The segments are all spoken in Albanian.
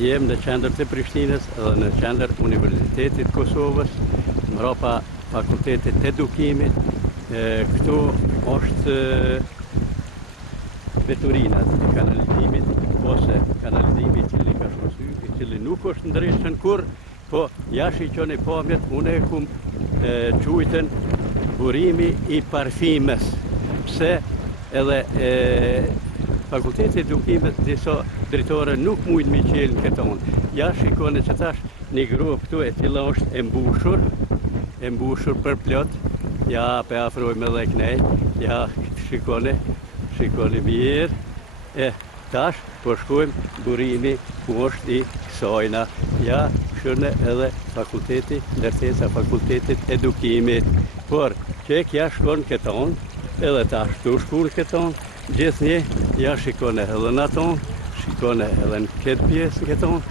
jem në qendër të Prishtinës edhe në qendër Universitetit Kosovës, mbrapa Fakultetit Edukimit. Këtu është veturinat e kanalizimit, ose kanalizimi I cili ka shkosy, I cili nuk është ndryshën kur, po jashi qoni pamjet, une e kum qujten burimi I parfimes. Pse edhe Fakulteti Edukimit disa dritore nuk mujnë mi qelën këton. Ja shikone që tash një grup këtu e cila është e mbushur për plot. Ja pe afrojme dhe knej. Ja shikone mirë. Tash po shkojmë burimi ku është I kësajna. Ja shënë edhe fakulteti, ndërtesa Fakultetit Edukimit. Por që kja shkon këton, edhe tash tu shkun këton, gjithnjë ja shikone edhe në ton, shikone edhe në këtë pjesë këton,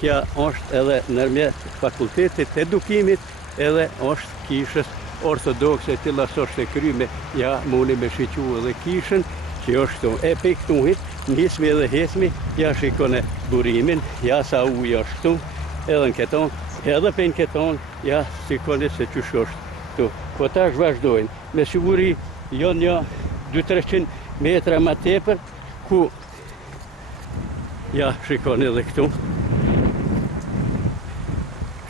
kja është edhe nërmjet Fakultetit Edukimit, edhe është kishës ortodokse tilla është e kryme, ja muni me shiqu edhe kishën, që është këtu. E pe këtuhit, nismi edhe hesmi, ja shikone burimin, ja sa uj është këtu, edhe në këton, edhe pe në këton, ja shikone se qësh është këtu. Po tash vazhdojnë, me siguri jo një 200-300 metra ma tepër, ku ja shikoni edhe këtu.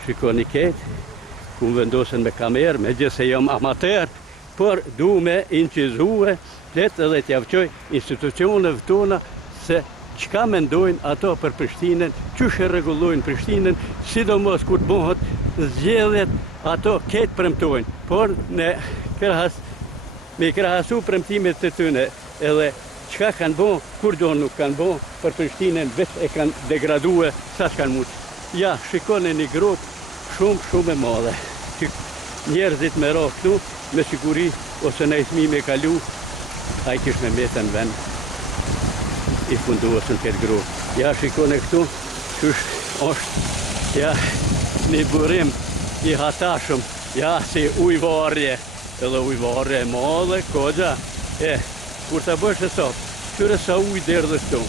Shikoni ketë, ku vendosen me kamerë, me gjithë se jam amater, por du me incizue, letë edhe t'javqoj institucioneve tona se qka mendojnë ato për Prishtinën, qysh e rregullojnë Prishtinën, sidomos kur të bëhet zgjedhjet, ato ketë premtojnë, por me krahasu premtimet të tyne, edhe qka kanë bo, kur do nuk kanë bo, për Prishtinën vetë e kanë degradue, sa s'kanë mund. Ja, shikone një grupë shumë e madhe. Njerëzit me ra këtu, me siguri, ose në ismi me kalu, a I kish me metën vend, I funduosën këtë grupë. Ja, shikone këtu, qysh është, ja, një burim I hatashëm, ja, si ujvarje, edhe ujvarje e madhe, kodja, kur të bësh e sot, qyre sa uj derdhë këtu.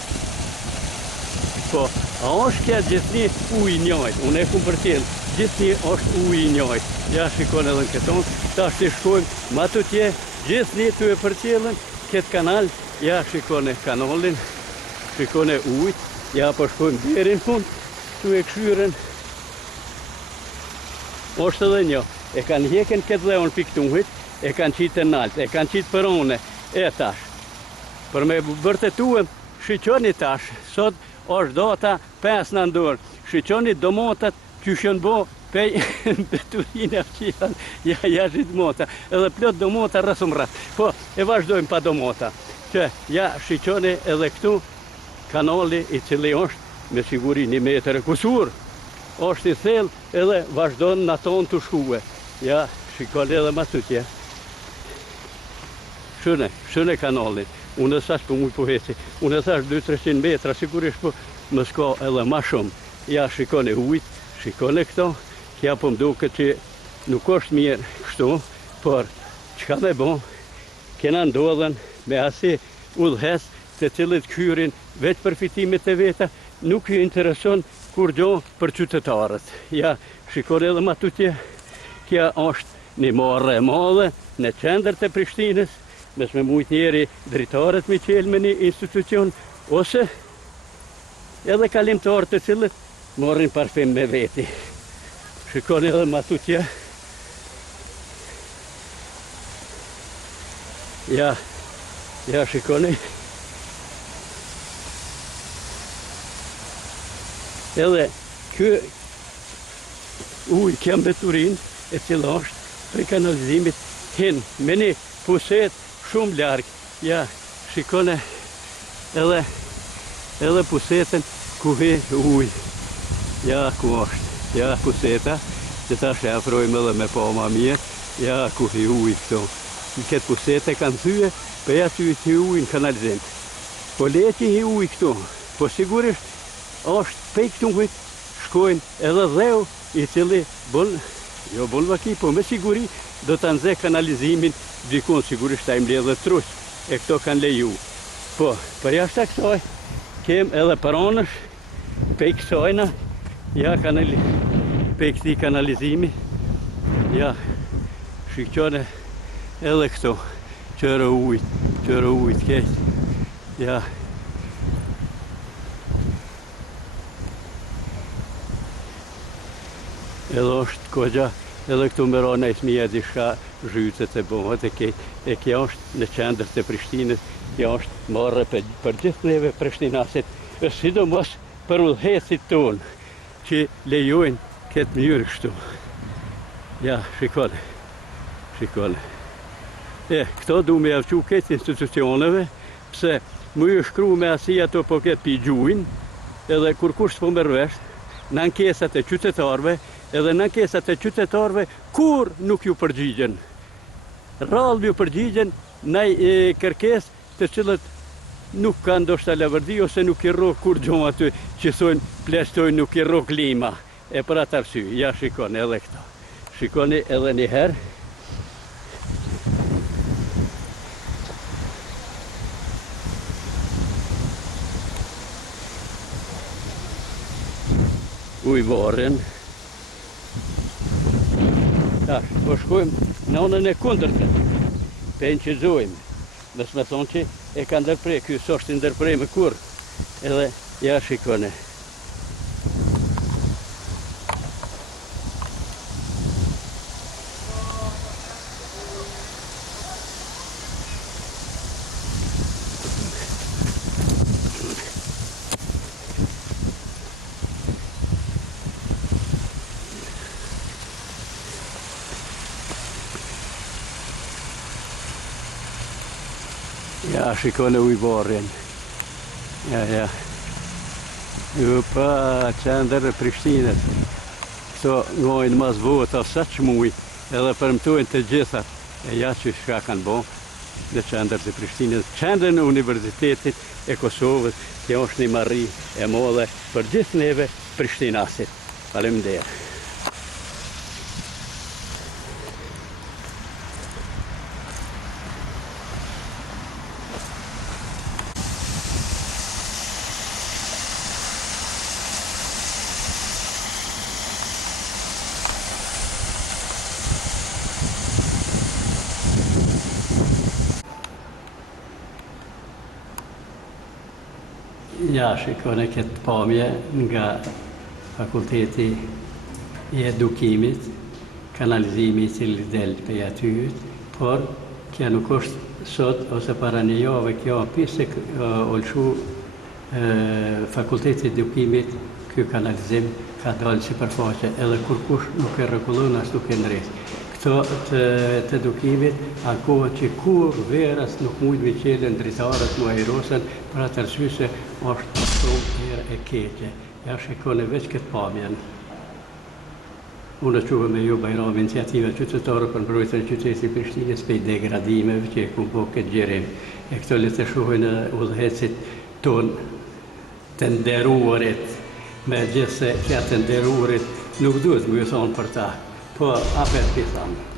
Po, a është kja gjithni uj njajt, unë e kum për tjelë, gjithni është uj njajt. Ja shikone edhe në këton, ta shti shkojmë ma të tje, gjithni të e për tjelën, këtë kanal, ja shikone kanalin, shikone ujt, ja po shkojmë deri në fund, të e këshyren. është edhe një, e kanë hjeken këtë dhe unë piktuhit, e kanë qitë nalt, e kanë qitë për one, e tash. Për me vërtetuem, shqyqoni tash, sot është data 5 në ndorë, shqyqoni domotat që shën bo pej beturin e fqilan, ja zhit mota, edhe plot domota rësum rrat. Po, e vazhdojmë pa domota, që ja shqyqoni edhe këtu kanali I cili është me siguri 1 metër e kusur, është I thellë edhe vazhdojnë në tonë të shkue. Ja, shikoni edhe ma të tje. Shëne kanalin. Unë e thash për mujë po heci. Unë e thash 200-300 metra, sigurisht po më s'ka edhe ma shumë. Ja, shikoni ujt, shikoni këto. Kja po mduke që nuk është mirë kështu, por qka me bo, kena ndodhen me asi udhes të cilët kyrin vetë përfitimet e veta, nuk I intereson kur gjo për qytetarët. Ja, shikoni edhe ma tutje, kja është një marrë e madhe në qendër të Prishtinës, mes me mujt njeri dritarët me qelë me një institucion, ose edhe kalimtarë të cilët morrin parfim me veti. Shikoni edhe ma tutje. Ja, shikoni. Edhe kjo uj kja mbeturin e cila është për kanalizimit hin me një puset shumë largë. Ja, shikone edhe pusetën ku he uj. Ja, ku është. Ja, puseta, që ta shë afrojmë edhe me pa ma mirë. Ja, ku he uj këto. Në këtë pusete kanë thyje, për ja që he uj në kanalizim. Po leti he uj këto, po sigurisht është pej këtu hujt shkojnë edhe dheu I cili jo bën vaki, po me siguri do të nëzhe kanalizimin dikun, sigurisht ta I mbledhe truq, e këto kanë leju. Po, për jashtë këtoj, kem edhe për anësh pej kësajna, ja pej këti kanalizimi, ja shikqone edhe këto, qërë ujt keq, ja. Edhe është kogja, edhe këtu më ra nejtë mija dishka zhytet e bohat e kja është në qendër të Prishtinës, kja është marrë për gjithë neve prishtinasit, sidomos për udhëhecit tonë, që lejojnë këtë mënyrë kështu. Ja, shikone. Këto du me javqu këtë institucioneve, pse mu ju shkru me asi ato po këtë pi gjuin, edhe kur kush s'po mërvesh, në ankesat e qytetarve, edhe në ankesat e qytetarve, kur nuk ju përgjigjen. Rallë ju përgjigjen në kërkes të cilët nuk ka ndoshta lavërdi, ose nuk i rrok kur gjohë aty që thojnë pleshtojnë nuk i rrok klima. E për atë arsye, ja shikoni edhe këta. Shikoni edhe një herë. Ujvarin. Tash, po shkojmë në anën e kundërte. Penqizojmë. Nësë me thonë që e ka ndërprej, kjo s'është ndërprej me kur. Edhe, ja shikone. Ja, shikone ujvarin. Ja. Ju pa qendër e Prishtinës. Këto ngojnë mas vota sa që muj, edhe përmtojnë të gjithat. E ja që shka kanë bo në qendër të Prishtinës. Qendër në Universitetit e Kosovës, kjo është një marri e modhe për gjithë neve Prishtinasit. Faleminderit. Ja, shikone këtë pamje nga Fakulteti i Edukimit, kanalizimi i cili del për atyjit, por kja nuk është sot ose para një javë, kjo pise olshu Fakulteti i Edukimit, kjo kanalizim ka dalë si përfaqe, edhe kur kush nuk e rregullon as nuk e nres. Këto të edukimit, ankohet që kur verës nuk mujtë me qelen dritarët mu aerosen, për atë arsye se është shumë herë e keqe. Ja shikone veç këtë pamjen. Unë quve me ju Bajram iniciativa qytetare për mbrojtjen e qytetit të Prishtinës prej degradimeve që e ku bo këtë gjerim. E këto le të shohin në udhëhecit tonë të nderuarit, me gjithse që të nderuarit nuk duhet më ju thonë për ta. Po, apet për thamë.